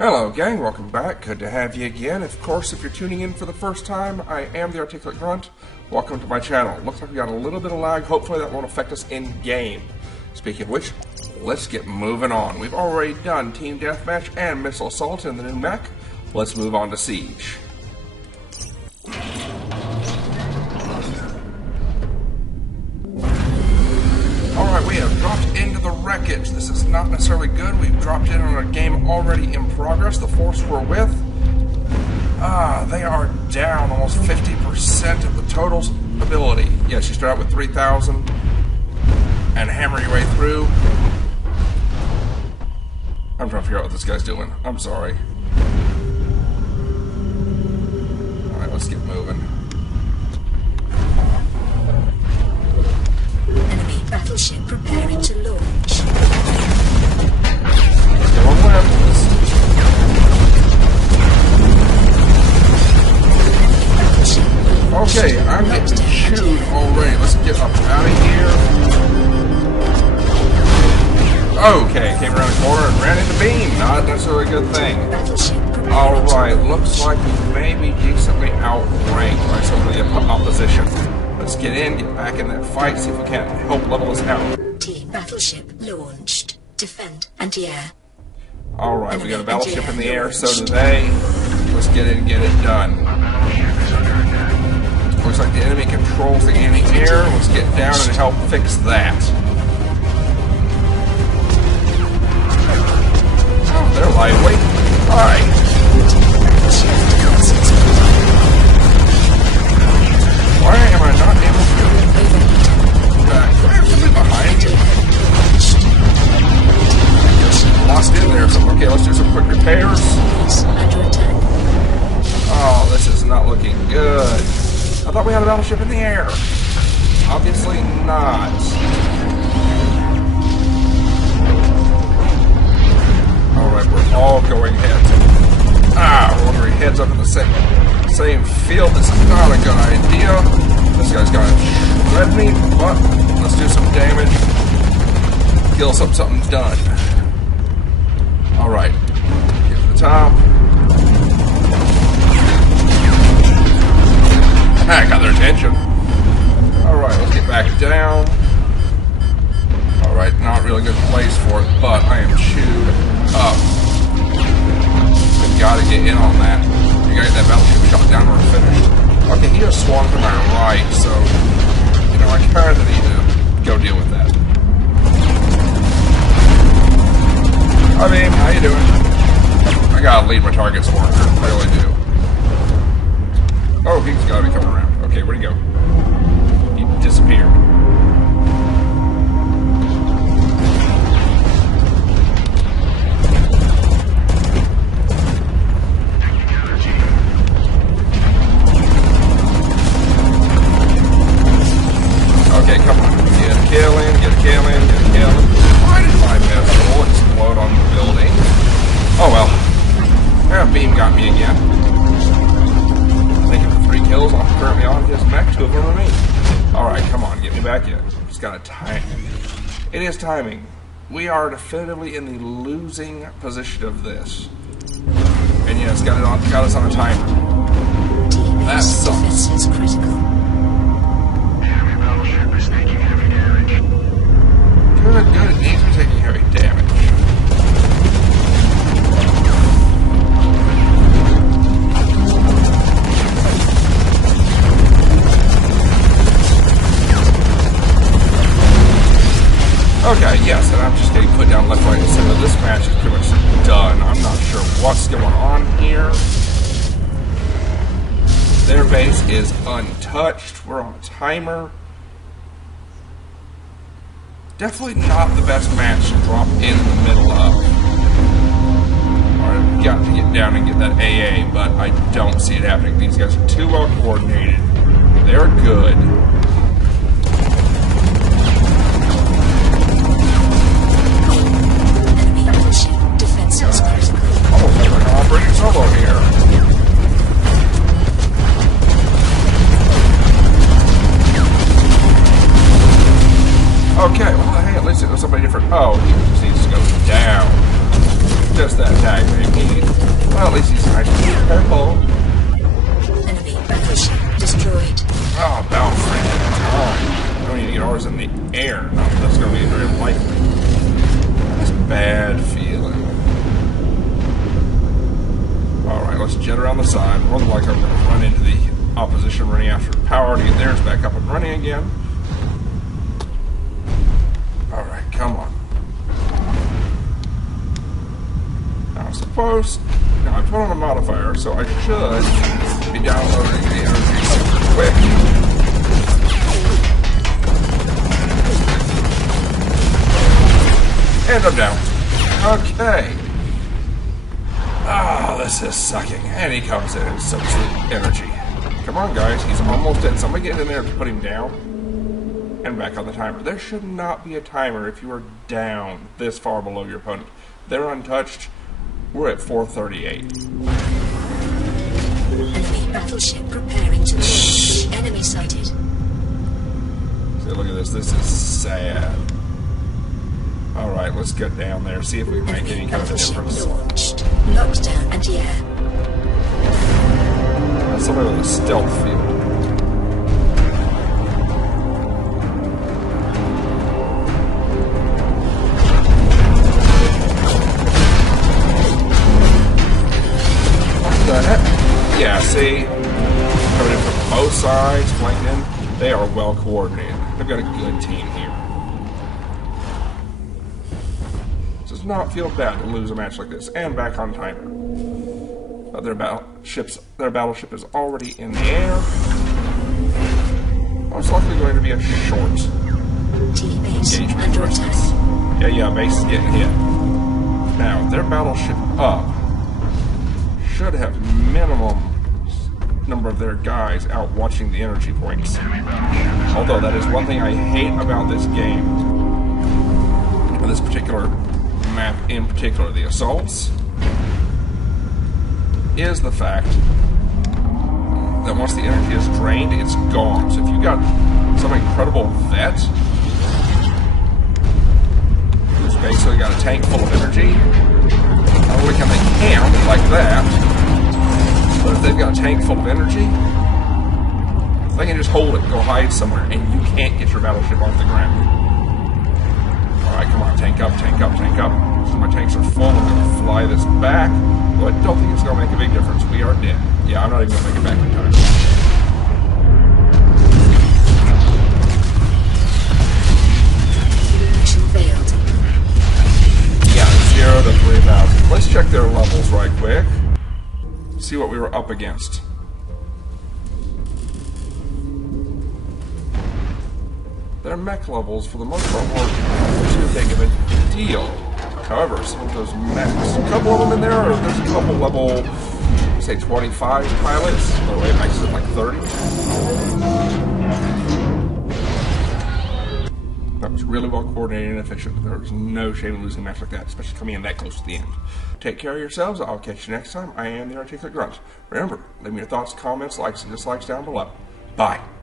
Hello gang, welcome back. Good to have you again. Of course, if you're tuning in for the first time, I am the Articulate Grunt. Welcome to my channel. Looks like we got a little bit of lag. Hopefully that won't affect us in game. Speaking of which, let's get moving on. We've already done Team Deathmatch and Missile Assault in the new mech. Let's move on to Siege. Alright, we have dropped into the wreckage. This is not necessarily good. We've dropped in on a game already in progress. The force we're with, they are down almost 50% of the total's ability. Yes, you start out with 3,000 and hammer your way through. I'm trying to figure out what this guy's doing. I'm sorry. Alright, let's get moving. Enemy battleship preparing to launch. Let's go on left. Okay, I'm getting chewed already. Let's get up out of here. Okay, came around the corner and ran into beam. Not necessarily a good thing. Alright, looks like we may be decently outranked by some of the opposition. Let's get in, get back in that fight, see if we can't help level us out. Team battleship launched. Defend anti-air. Alright, we got a battleship in the air, so do they. Let's get in and get it done. Looks like the enemy controls the anti-air. Let's get down and help fix that. Oh, they're lightweight. Alright. Why am I not able to do I have something behind you? Lost in there, so okay, let's do some quick repairs. Oh, this is not looking good. I thought we had a battleship in the air. Obviously not. Alright, we're all going heads. We're going heads up in the same field. This is not a good idea. This guy's gonna shred me, but let's do some damage. Kill something's done. Alright. Get to the top. I got their attention. Alright, let's get back down. Alright, not really good place for it, but I am chewed up. We gotta get in on that. You gotta get that battleship shot down or we're finished. Okay, he just swung to my right, so, you know, I kinda need to go deal with that. Hi, babe, how you doing? I gotta lead my targets more, I really do. Oh, he's gotta be coming around. Okay, where'd he go? He disappeared. Okay, come on. Get a kill in, get a kill in, get a kill in. Why did my missile explode on the building? Oh well. That beam got me again. Thank you for 3 kills. I'm currently on his mech. 2 of them remain. Alright, come on, get me back in. Just gotta time. It is timing. We are definitively in the losing position of this. And yes, got us on a timer. That sucks. Defense is critical. Good, it needs to be taking heavy damage. Okay, yes, and I'm just getting put down left, right, and center. This match is pretty much done. I'm not sure what's going on here. Their base is untouched. We're on a timer. Definitely not the best match to drop in the middle of. Alright, I've got to get down and get that AA, but I don't see it happening. These guys are too well coordinated. They're good. Enemy battleship defense is critical. Almost like an operating solo here. Okay, well, hey, at least it was somebody different. Oh, he just needs to go down. Just that tag, maybe. jet around the side. More than likely I'm going to run into the opposition running after power to get theirs back up and running again. Alright, come on. Now I'm supposed... Now I put on a modifier, so I should be downloading the energy super quick. And I'm down. Okay. Ah, this is sucking. And he comes in and soaks the energy. Come on, guys. He's almost dead. Somebody get in there to put him down. And back on the timer. There should not be a timer if you are down this far below your opponent. They're untouched. We're at 438. Enemy battleship preparing to launch. Enemy sighted. See, look at this. This is sad. Alright, let's get down there. See if we can make any kind of a difference. Launched. Lockdown anti-air. That's somebody with a stealth field. Yeah, see, coming in from both sides, flanked in, they are well coordinated. They've got a good team here. It does not feel bad to lose a match like this, and back on timer. Their battleship is already in the air. Most likely going to be a short engagement versus. Yeah, base is getting hit. Now, their battleship up should have minimum number of their guys out watching the energy points. Although that is one thing I hate about this game, this particular map in particular, the assaults, is the fact that once the energy is drained, it's gone. So if you've got some incredible vet who's basically got a tank full of energy, not only can they camp like that, but if they've got a tank full of energy, they can just hold it, go hide somewhere, and you can't get your battleship off the ground. Alright, come on, tank up, tank up, tank up. So my tanks are full, I'm going to fly this back, but I don't think it's going to make a big difference. We are dead. Yeah, I'm not even going to make it back in time. Yeah, 0 to 3,000. Let's check their levels right quick. See what we were up against. Their mech levels, for the most part, weren't too big of a deal. However, some of those mechs, a couple of them in there, or there's a couple level, say 25 pilots. By the way, it makes it like 30. That was really well coordinated and efficient. There was no shame in losing a match like that, especially coming in that close to the end. Take care of yourselves. I'll catch you next time. I am the Articulate Grunt. Remember, leave me your thoughts, comments, likes, and dislikes down below. Bye.